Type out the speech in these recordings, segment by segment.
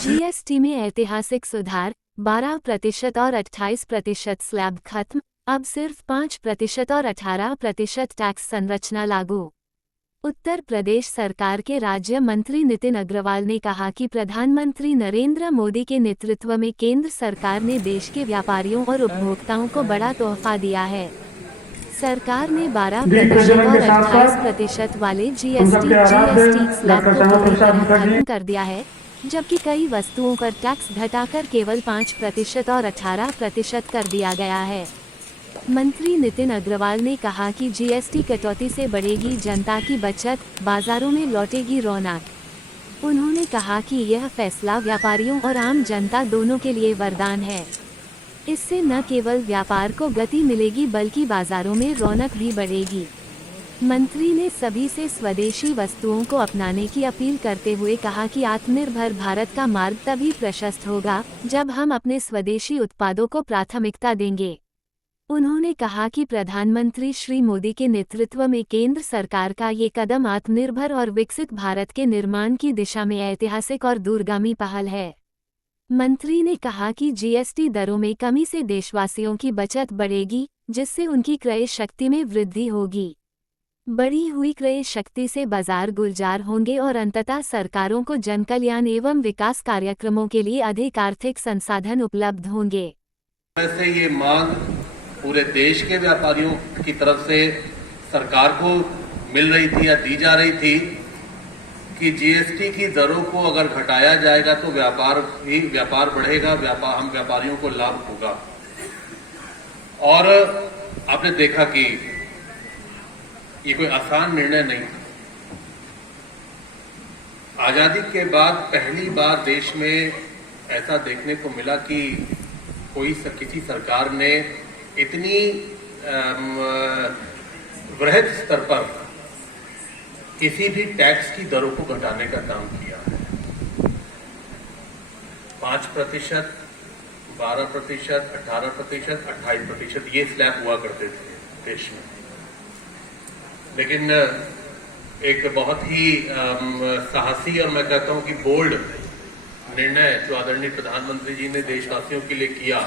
GST में ऐतिहासिक सुधार, 12% और 28% स्लैब खत्म, अब सिर्फ 5% और 18% टैक्स संरचना लागू। उत्तर प्रदेश सरकार के राज्य मंत्री नितिन अग्रवाल ने कहा कि प्रधानमंत्री नरेंद्र मोदी के नेतृत्व में केंद्र सरकार ने देश के व्यापारियों और उपभोक्ताओं को बड़ा तोहफा दिया है। सरकार ने 12% और 28% वाले जीएसटी स्लैब को पूरी तरह खत्म कर दिया है, जबकि कई वस्तुओं पर टैक्स घटाकर केवल 5% और 18% कर दिया गया है। मंत्री नितिन अग्रवाल ने कहा कि जीएसटी कटौती से बढ़ेगी जनता की बचत, बाजारों में लौटेगी रौनक। उन्होंने कहा कि यह फैसला व्यापारियों और आम जनता दोनों के लिए वरदान है। इससे न केवल व्यापार को गति मिलेगी बल्कि बाजारों में रौनक भी बढ़ेगी। मंत्री ने सभी से स्वदेशी वस्तुओं को अपनाने की अपील करते हुए कहा कि आत्मनिर्भर भारत का मार्ग तभी प्रशस्त होगा जब हम अपने स्वदेशी उत्पादों को प्राथमिकता देंगे। उन्होंने कहा कि प्रधानमंत्री श्री मोदी के नेतृत्व में केंद्र सरकार का ये कदम आत्मनिर्भर और विकसित भारत के निर्माण की दिशा में ऐतिहासिक और दूरगामी पहल है। मंत्री ने कहा कि जीएसटी दरों में कमी से देशवासियों की बचत बढ़ेगी, जिससे उनकी क्रय शक्ति में वृद्धि होगी। बढ़ी हुई क्रय शक्ति से बाजार गुलजार होंगे और अंततः सरकारों को जनकल्याण एवं विकास कार्यक्रमों के लिए अधिक आर्थिक संसाधन उपलब्ध होंगे। वैसे ये मांग पूरे देश के व्यापारियों की तरफ से सरकार को मिल रही थी या दी जा रही थी कि जीएसटी की दरों को अगर घटाया जाएगा तो व्यापार बढ़ेगा, हम व्यापारियों को लाभ होगा। और आपने देखा कि ये कोई आसान निर्णय नहीं। आजादी के बाद पहली बार देश में ऐसा देखने को मिला कि किसी सरकार ने इतनी वृहद स्तर पर किसी भी टैक्स की दरों को घटाने का काम किया है। 5%, 12%, 18%, 28% ये स्लैब हुआ करते थे देश में। लेकिन एक बहुत ही साहसी और मैं कहता हूं कि बोल्ड निर्णय जो आदरणीय प्रधानमंत्री जी ने देशवासियों के लिए किया,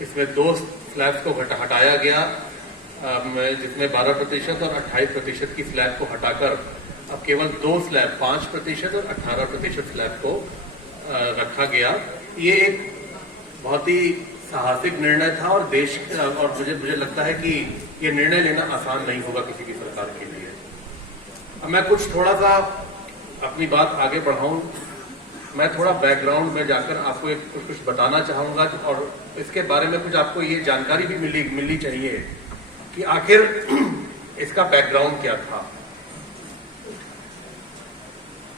इसमें 2 स्लैब को हटाया गया, जिसमें 12% और 28% की स्लैब को हटाकर अब केवल 2 स्लैब 5% और 18% स्लैब को रखा गया। ये एक बहुत ही साहसिक निर्णय था और मुझे लगता है कि ये निर्णय लेना आसान नहीं होगा किसी की सरकार के लिए। अब मैं थोड़ा सा अपनी बात आगे बढ़ाऊं, मैं थोड़ा बैकग्राउंड में जाकर आपको कुछ बताना चाहूंगा और इसके बारे में कुछ आपको ये जानकारी भी मिलनी चाहिए कि आखिर इसका बैकग्राउंड क्या था।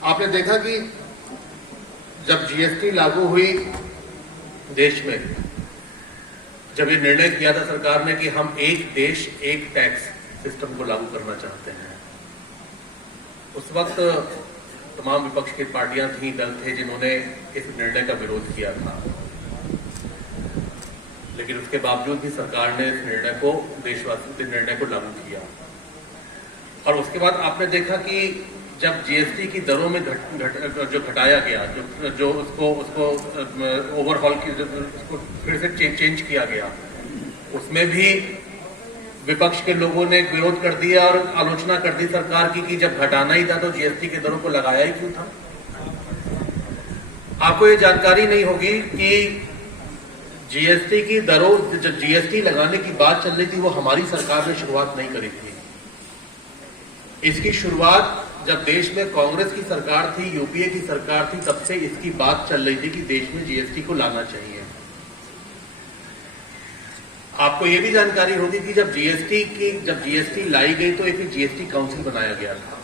आपने देखा कि जब जीएसटी लागू हुई देश में, जब ये निर्णय किया था सरकार ने कि हम एक देश एक टैक्स सिस्टम को लागू करना चाहते हैं, उस वक्त तमाम विपक्ष की पार्टियां थी, दल थे जिन्होंने इस निर्णय का विरोध किया था। लेकिन उसके बावजूद भी सरकार ने इस निर्णय को लागू किया। और उसके बाद आपने देखा कि जब जीएसटी की दरों में जो घटाया गया, जो उसको ओवरहॉल की उसको फिर से चेंज किया गया, उसमें भी विपक्ष के लोगों ने विरोध कर दिया और आलोचना कर दी सरकार की कि जब घटाना ही था तो जीएसटी के दरों को लगाया ही क्यों था। आपको ये जानकारी नहीं होगी कि जीएसटी की दरों, जब जीएसटी लगाने की बात चल रही थी, वो हमारी सरकार ने शुरुआत नहीं करी थी। इसकी शुरुआत जब देश में कांग्रेस की सरकार थी, यूपीए की सरकार थी, तब से इसकी बात चल रही थी कि देश में जीएसटी को लाना चाहिए। आपको यह भी जानकारी होगी कि जब जीएसटी लाई गई तो एक जीएसटी काउंसिल बनाया गया था।